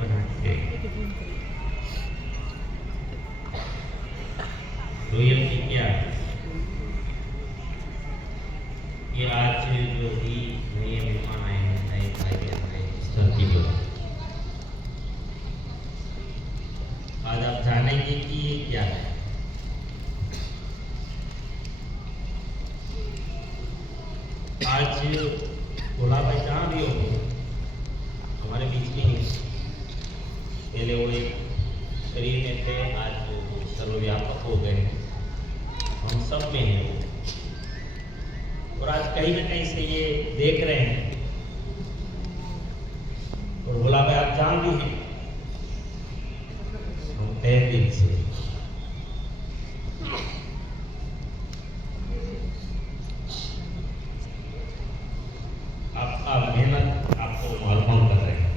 बनाते रोयल की क्या ये आज जो भी नए मेहमान आए हैं, नए भाई बहन आए हैं इस धरती पर, आज आप जानेंगे कि ये क्या है। आज भोला भाई जहाँ भी हो हमारे बीच में ही, पहले वो एक शरीर में थे, आज वो सर्वव्यापक हो गए, हम सब में हैं वो, और आज कहीं ना कहीं से ये देख रहे हैं। और भोला भाई आप जान भी हैं, हम तहे दिल से आपका मेहनत आपको मालूम कर रहे हैं।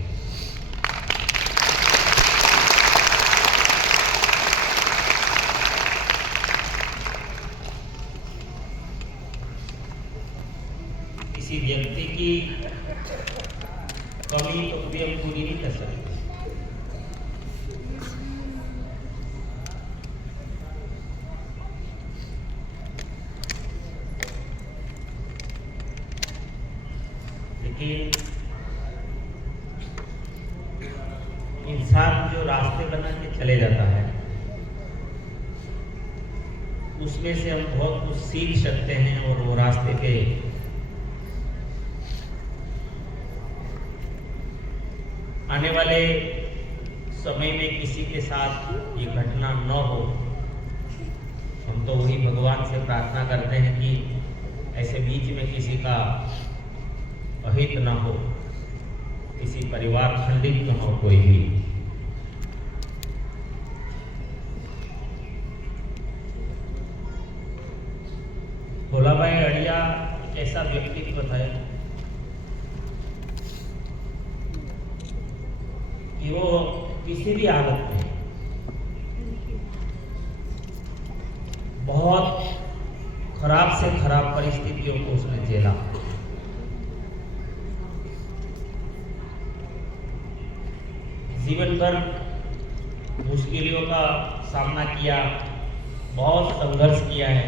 किसी व्यक्ति की कमी तो कभी हम पूरी नहीं कर सकते, लेकिन इंसान जो रास्ते बना के चले जाता है उसमें से हम बहुत कुछ सीख सकते हैं। और वो रास्ते पे आने वाले समय में किसी के साथ ये घटना न हो, हम तो वही भगवान से प्रार्थना करते हैं कि ऐसे बीच में किसी का अहित न हो, किसी परिवार खंडित न हो कोई भी। भोला भाई अड़िया एक ऐसा व्यक्तित्व है कि वो किसी भी हालत में बहुत खराब से खराब परिस्थितियों को उसने झेला। जीवन भर मुश्किलों का सामना किया, बहुत संघर्ष किया है,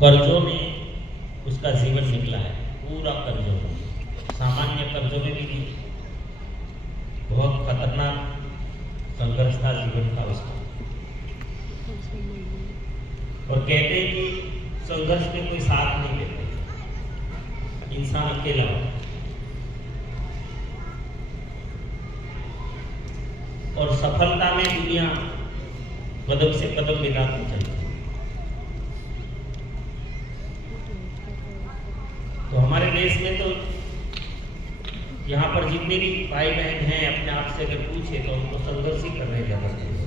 कर्जों में उसका जीवन निकला है, पूरा कर्जों में, सामान्य कर्जों में भी नहीं, बहुत खतरनाक संघर्ष था जीवन का उसका। और कहते हैं कि संघर्ष में कोई साथ नहीं देते, इंसान अकेला हो। और सफलता में दुनिया कदम से कदम मिलाती चलती। तो हमारे देश में तो यहाँ पर जितने भी भाई बहन हैं, अपने आप से अगर पूछे तो उनको संघर्ष ही करने जाना चाहिए।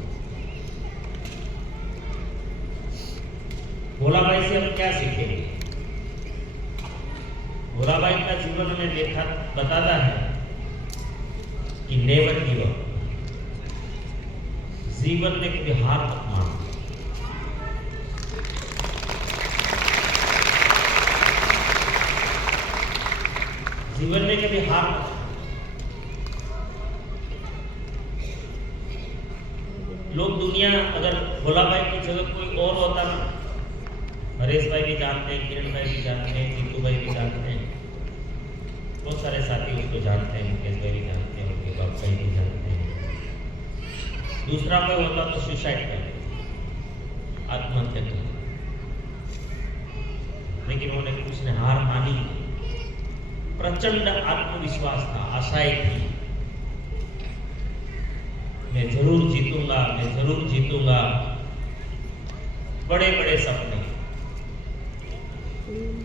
भोला भाई से हम क्या सीखेंगे? भोला भाई का जीवन में देखा बताता है कि नेवर गिव अप, जीवन में कभी हार मत मानो। जीवन में कभी हार मत। लोग दुनिया अगर भोला भाई की जगह कोई और होता ना, हरेश भाई भी जानते हैं, किरण भाई भी जानते हैं, टीटू भाई भी जानते हैं, बहुत सारे साथी उसको जानते हैं, मुकेश भाई भी जानते हैं, उनके बाप भाई भी जानते हैं। दूसरा कोई होता तो सुसाइड कर, आत्महत्या कर, लेकिन उन्होंने उसने हार मानी। प्रचंड आत्मविश्वास था, आशाएं थी, मैं जरूर जीतूंगा, मैं जरूर जीतूंगा, बड़े बड़े सपने।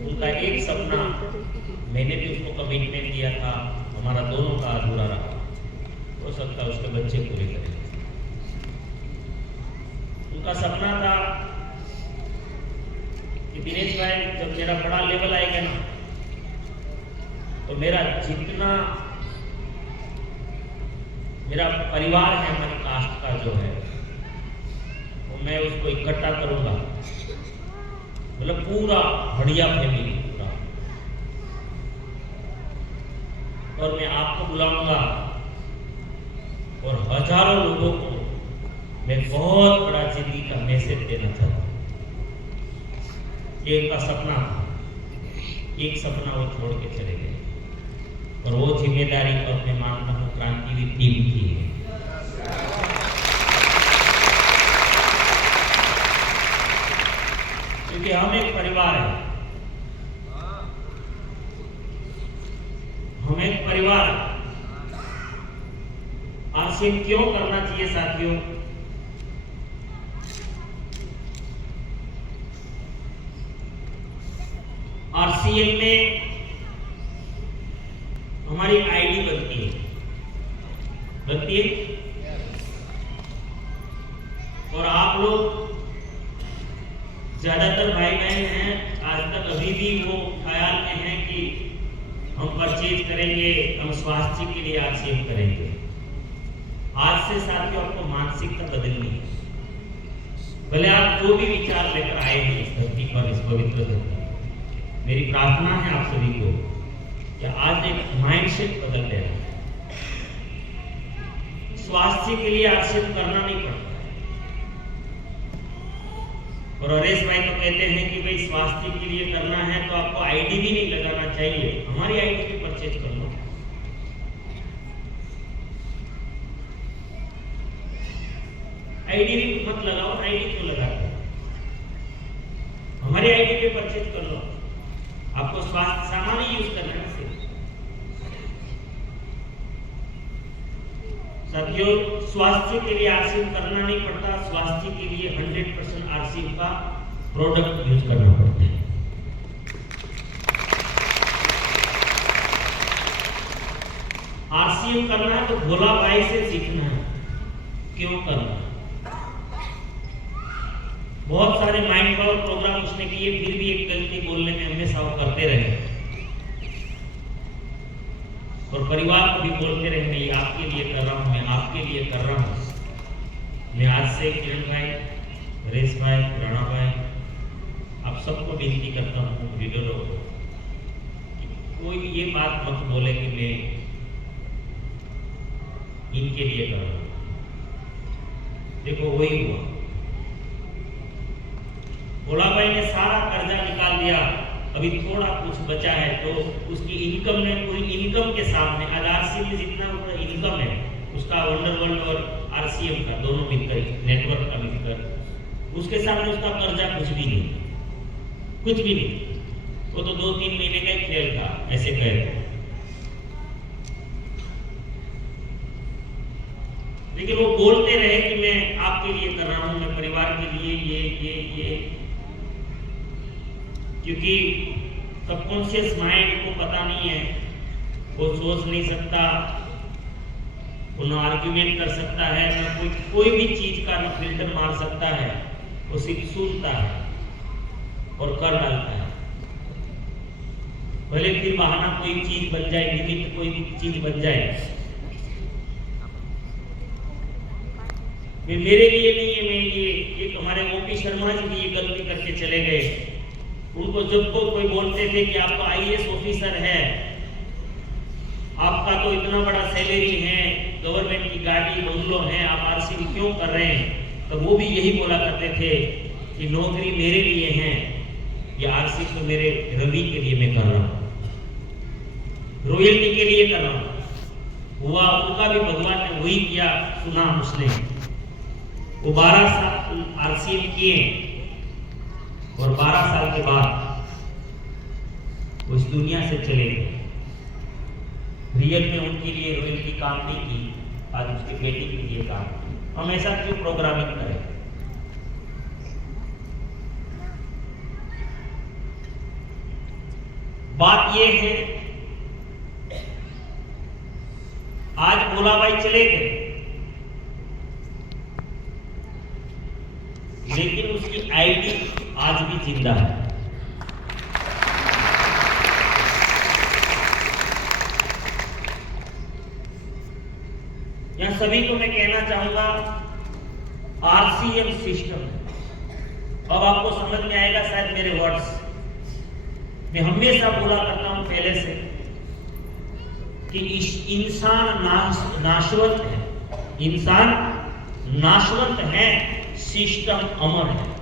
उनका एक सपना मैंने भी उसको कमिटमेंट दिया था, हमारा दोनों का अधूरा रहा, हो सकता है उसके बच्चे पूरे करें। उनका सपना था कि दिनेश भाई जब मेरा बड़ा लेवल आएगा ना, तो मेरा जितना मेरा परिवार है, हमारी कास्ट का जो है, तो मैं उसको इकट्ठा करूंगा, मतलब पूरा बढ़िया फैमिली, पूरा और मैं आपको बुलाऊंगा और हजारों लोगों को मैं बहुत बड़ा जिंदगी का मैसेज देना चाहता हूँ। ये उनका सपना था, एक सपना वो छोड़ के चले गए और वो जिम्मेदारी तो मैं मानता हूँ क्रांतिवीर टीम की है। क्योंकि हम एक परिवार है, हम एक परिवार। आरसीएम क्यों करना चाहिए साथियों? आरसीएम में हमारी आईडी बनती है और आप लोग ज्यादातर भाई बहन हैं, आज तक अभी भी वो ख्याल में है कि हम परचेज करेंगे, हम स्वास्थ्य के लिए आरसीएम करेंगे। आज से साथियों आपको मानसिकता बदलनी है। भले आप जो भी विचार लेकर आए हैं इस धरती पर, इस पवित्र धरती, मेरी प्रार्थना है आप सभी को कि आज एक माइंडसेट बदल लेना। स्वास्थ्य के लिए आरसीएम करना नहीं पड़ता। और हरेश भाई तो कहते हैं कि भाई स्वास्थ्य के लिए करना है तो आपको आईडी भी नहीं लगाना चाहिए, हमारी आईडी भी परचेज कर लो। आईडी भी मत लगाओ, आईडी क्यों लगाते हो? हमारी आईडी पे परचेज कर लो। आपको स्वास्थ्य सामान ही यूज करना है सिर्फ। साथियों, स्वास्थ्य के लिए आरसीएम करना नहीं पड़ता, स्वास्थ्य के लिए 100% आरसीएम का प्रोडक्ट यूज करना पड़ता है। आरसीएम करना है तो भोला भाई से सीखना है क्यों करना। बहुत सारे माइंड पावर प्रोग्राम उसने किए, फिर भी एक गलती बोलने में हमेशा वो करते रहे और परिवार को भी बोलते रहे, मैं ये आपके लिए कर रहा हूँ, मैं आपके लिए कर रहा हूँ। मैं आज से किरण भाई, हरेश भाई, राणा भाई, आप सबको विनती करता हूँ, लीडरों को, कोई भी ये बात मत बोले कि मैं इनके लिए कर रहा हूँ। देखो वही हुआ, भोला भाई ने सारा कर्जा निकाल दिया, अभी थोड़ा कुछ बचा है तो उसकी इनकम में, पूरी इनकम के सामने आज आरसीएम में जितना इनकम है उसका, वंडर वर्ल्ड और आरसीएम का दोनों मिलकर, नेटवर्क का मिलकर, उसके सामने उसका कर्जा कुछ भी नहीं, कुछ भी नहीं। वो तो 2-3 महीने का खेल था, ऐसे कहे। लेकिन वो बोलते रहे कि मैं आपके लिए कर रहा हूं, मैं परिवार के लिए ये, क्योंकि सबकॉन्शियस माइंड को पता नहीं है, वो सोच नहीं सकता, वो ना आर्ग्यूमेंट कर सकता है, ना कोई भी चीज का ना फिल्टर मार सकता है, वो सिर्फ सुनता है और कर डालता है। भले फिर बहाना कोई चीज बन जाए, निमित्त कोई भी चीज बन जाए, मेरे लिए नहीं है। मैं ये एक हमारे ओपी शर्मा जी भी ये गलती करके चले गए। उनको जब तो कोई बोलते थे कि आपका आईएएस ऑफिसर है, आपका तो इतना बड़ा सैलरी है, गवर्नमेंट की गाड़ी बंगलो है, आप आरसीएम क्यों कर रहे हैं? तो वो भी यही बोला करते थे कि नौकरी मेरे लिए है, या आरसीएम तो मेरे रवि के लिए मैं कर रहा हूँ, रॉयल्टी के लिए कर रहा हूँ। हुआ उनका भी भगवान ने वही किया, सुना उसने। वो 12 साल आरसीएम किए और 12 साल के बाद वो इस दुनिया से चले गए। रियल में उनके लिए रॉयल्टी काम नहीं की, आज उसके बेटी के लिए काम की। हम ऐसा क्यों प्रोग्रामिंग करें? बात ये है, आज भोला भाई चले गए, लेकिन उसकी आईडी आज भी जिंदा है। यहां सभी को मैं कहना चाहूंगा, आरसीएम सिस्टम, अब आपको समझ में आएगा शायद मेरे वर्ड्स। मैं हमेशा बोला करता हूं पहले से कि इंसान नाशवंत है, इंसान नाशवंत है, सिस्टम अमर है।